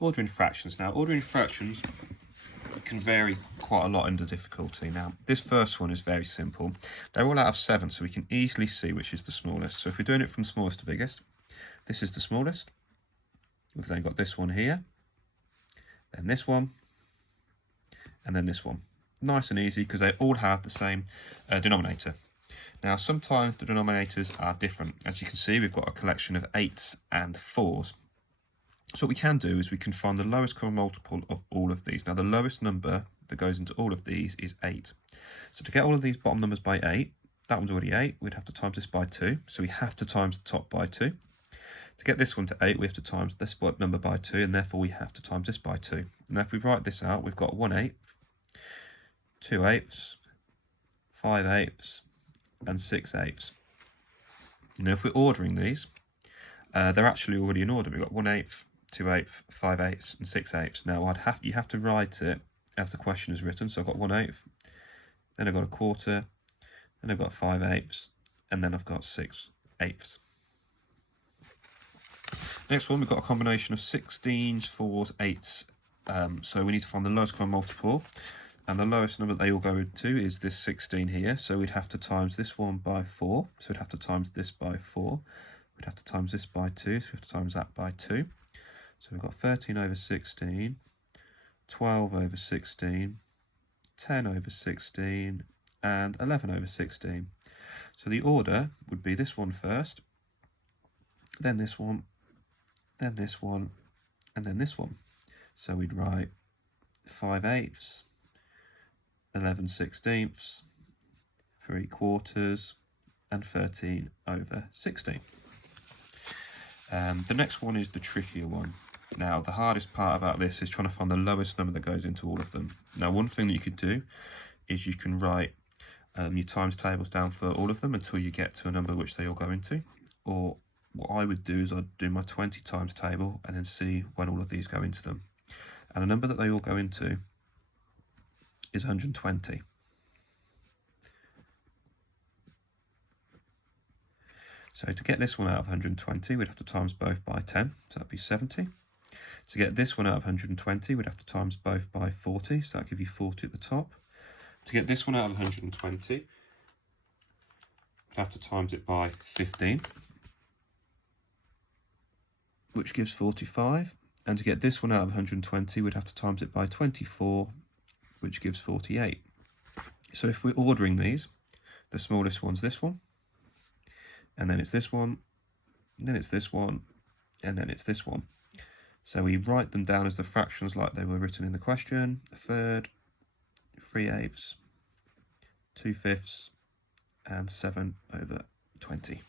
Ordering fractions. Now, ordering fractions can vary quite a lot in the difficulty. Now, this first one is very simple. They're all out of 7, so we can easily see which is the smallest. So if we're doing it from smallest to biggest, this is the smallest. We've then got this one here, then this one, and then this one. Nice and easy because they all have the same denominator. Now, sometimes the denominators are different. As you can see, we've got a collection of 8s and 4s. So what we can do is we can find the lowest common multiple of all of these. Now, the lowest number that goes into all of these is 8. So to get all of these bottom numbers by 8, that one's already 8, we'd have to times this by 2. So we have to times the top by 2. To get this one to 8, we have to times this number by 2, and therefore we have to times this by 2. Now, if we write this out, we've got 1/8, 2/8, 5/8, and 6/8. Now, if we're ordering these, they're actually already in order. We've got 1/8, 2/8, 5/8, and 6/8. Now, you have to write it as the question is written. So I've got 1/8, then I've got a quarter, then I've got 5/8, and then I've got 6/8. Next one, we've got a combination of 16s, 4s, 8s. So we need to find the lowest common multiple. And the lowest number that they all go into is this 16 here. So we'd have to times this one by 4. So we'd have to times this by 4. We'd have to times this by 2. So we have to times that by 2. So we've got 13 over 16, 12 over 16, 10 over 16, and 11 over 16. So the order would be this one first, then this one, then this one, and then this one. So we'd write 5/8, 11/16, 3/4, and 13 over 16. The next one is the trickier one. Now, the hardest part about this is trying to find the lowest number that goes into all of them. Now, one thing that you could do is you can write your times tables down for all of them until you get to a number which they all go into. Or what I would do is I'd do my 20 times table and then see when all of these go into them. And the number that they all go into is 120. So to get this one out of 120, we'd have to times both by 10, so that'd be 70. To get this one out of 120, we'd have to times both by 40, so that'd give you 40 at the top. To get this one out of 120, we'd have to times it by 15, which gives 45. And to get this one out of 120, we'd have to times it by 24, which gives 48. So if we're ordering these, the smallest one's this one, and then it's this one, then it's this one, and then it's this one. So we write them down as the fractions like they were written in the question: 1/3, 3/8, 2/5, and 7/20.